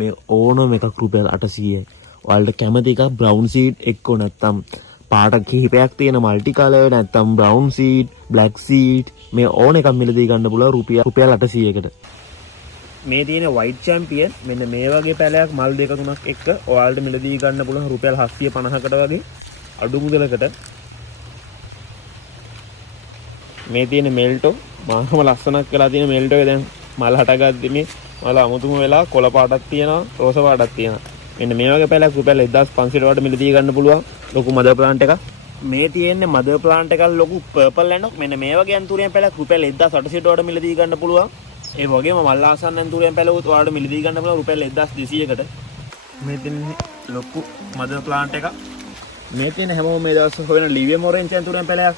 මේ ඕනම එකක් රුපියල් 800යි. ඔයාලට කැමති එකක් බ්‍රවුන් සීඩ් එක්ක නැත්තම් පාට කිහිපයක් තියෙන මල්ටි කලර් නැත්තම් බ්‍රවුන් සීඩ්, බ්ලැක් සීඩ් මේ ඕන එකක් මිලදී ගන්න පුළුවන් රුපියල් 800කට. මේ තියෙන වයිට් චැම්පියන් මෙන්න මේ වගේ පැලයක් මල් දෙක තුනක් එක්ක ඔයාලට මිලදී ගන්න පුළුවන් රුපියල් 750කට වගේ අඩු මුදලකට. මේ තියෙන මෙල්ටෝ මාහම ලස්සනක් වෙලා තියෙන මෙල්ටෝ දැන් මල් හටගද්දි මේ මල අමුතුම වෙලා කොළ පාටක් තියෙනවා, රෝස පාටක් තියෙනවා. මෙන්න මේ වගේ පැලයක් රුපියල් 1500 වට මිලදී ගන්න පුළුවන් ලොකු මදර් ප්ලාන්ට් එකක්. මේ තියෙන්නේ මදර් ප්ලාන්ට් එකක් ලොකු පර්පල් ලැන්ඩ්. මෙන්න මේ වගේ ඇන්තුරියම් පැලයක් රුපියල් 1800 වට මිලදී ගන්න පුළුවන්. ඒ වගේම මල් ආසන්න ඇන්තුරියම් පැලවුත් ඔයාලට මිලදී ගන්න පුළුවන් රුපියල් 1200කට. මේ තියෙන්නේ ලොකු මදර් ප්ලාන්ට් එකක්. මේ තියෙන හැමෝම මේ දවස් හොයන ලිවියම් ඔරෙන්ජ් ඇන්තුරියම් පැලයක්.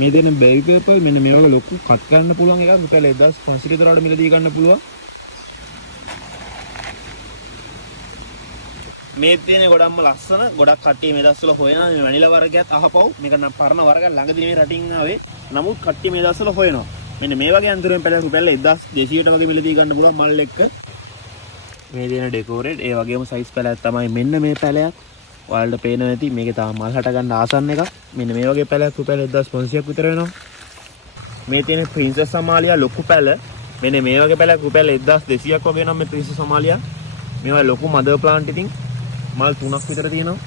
මේ දෙන බේබි පර්පල් මෙන්න මේ වගේ ලොකු කට් ගන්න පුළුවන් එකක් රුපියල් 1500 කට මිලදී ගන්න පුළුවන්. මේ තියෙන ගොඩක්ම ලස්සන ගොඩක් කට්ටිය මේ දවස්වල හොයන මේ වැනිලා වර්ගයත් අහපව්. මේක නම් පරණ වර්ගයක් ළඟදී මේ රටින් ආවේ. නමුත් කට්ටිය මේ දවස්වල හොයනවා. මෙන්න මේ වගේ අන්තරියම් පැලයක් රුපියල් 1200ට වගේ මිලදී ගන්න පුළුවන් මල් එක්ක. මේ තියෙන ඩෙකෝරේට් ඒ වගේම සයිස් පැලයක් තමයි මෙන්න මේ පැලයක්. ඔයාලට පේනවා ඇති මේකේ තාම මල් හට ගන්න ආසන්න එකක්. මෙන්න මේ වගේ පැලයක් රුපියල් 1500ක් විතර වෙනවා. මේ තියෙන ප්‍රින්සස් සමාලියා ලොකු පැල. මෙන්න මේ වගේ පැලයක් රුපියල් 1200ක් වගේ නම් මේ ප්‍රින්සස් සමාලියා. මේවා ලොකු මදර් ප්ලාන්ට් ඉතින් මල් 3ක් විතර තියෙනවා.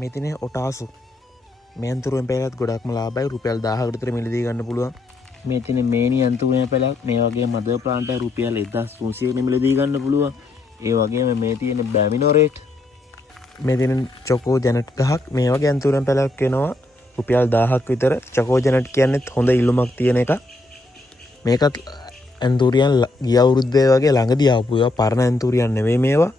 මේ තියෙන ඔටාසු මේ අන්තරියම් පැලයක් ගොඩක්ම ලාභයි රුපියල් 1000කට විතර මිලදී ගන්න පුළුවන්. මේ තියෙන මේනි අන්තරියම් පැලයක් මේ වගේ මදර් ප්ලාන්ට් එක රුපියල් 1300කට මිලදී ගන්න පුළුවන්. ඒ වගේම මේ තියෙන බැමිනොරේට් මේ තියෙන චොකෝ ජැනට් ගහක් මේ වගේ අන්තරියම් පැලයක් වෙනවා රුපියල් 1000ක් විතර. චොකෝ ජැනට් කියන්නේ හොඳ ඉල්ලුමක් තියෙන එකක්. මේකත් අන්තරියම් ගිය අවුරුද්දේ වගේ ළඟදී ආපු ඒවා පරණ අන්තරියම් නෙවෙයි මේවා.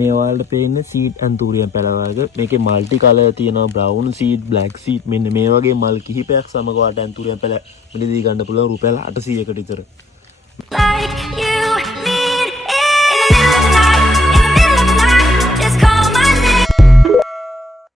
මේ ඔයාලට පේන්නේ සීඩ් ඇන්තුරියම් පැල වර්ග. මේකේ මල්ටි කලර් තියෙනවා බ්‍රවුන් සීඩ්, බ්ලැක් සීඩ් මෙන්න මේ වගේ මල් කිහිපයක් සමග ඔයාලට ඇන්තුරියම් පැල මිලදී ගන්න පුළුවන් රුපියල් 800කට විතර.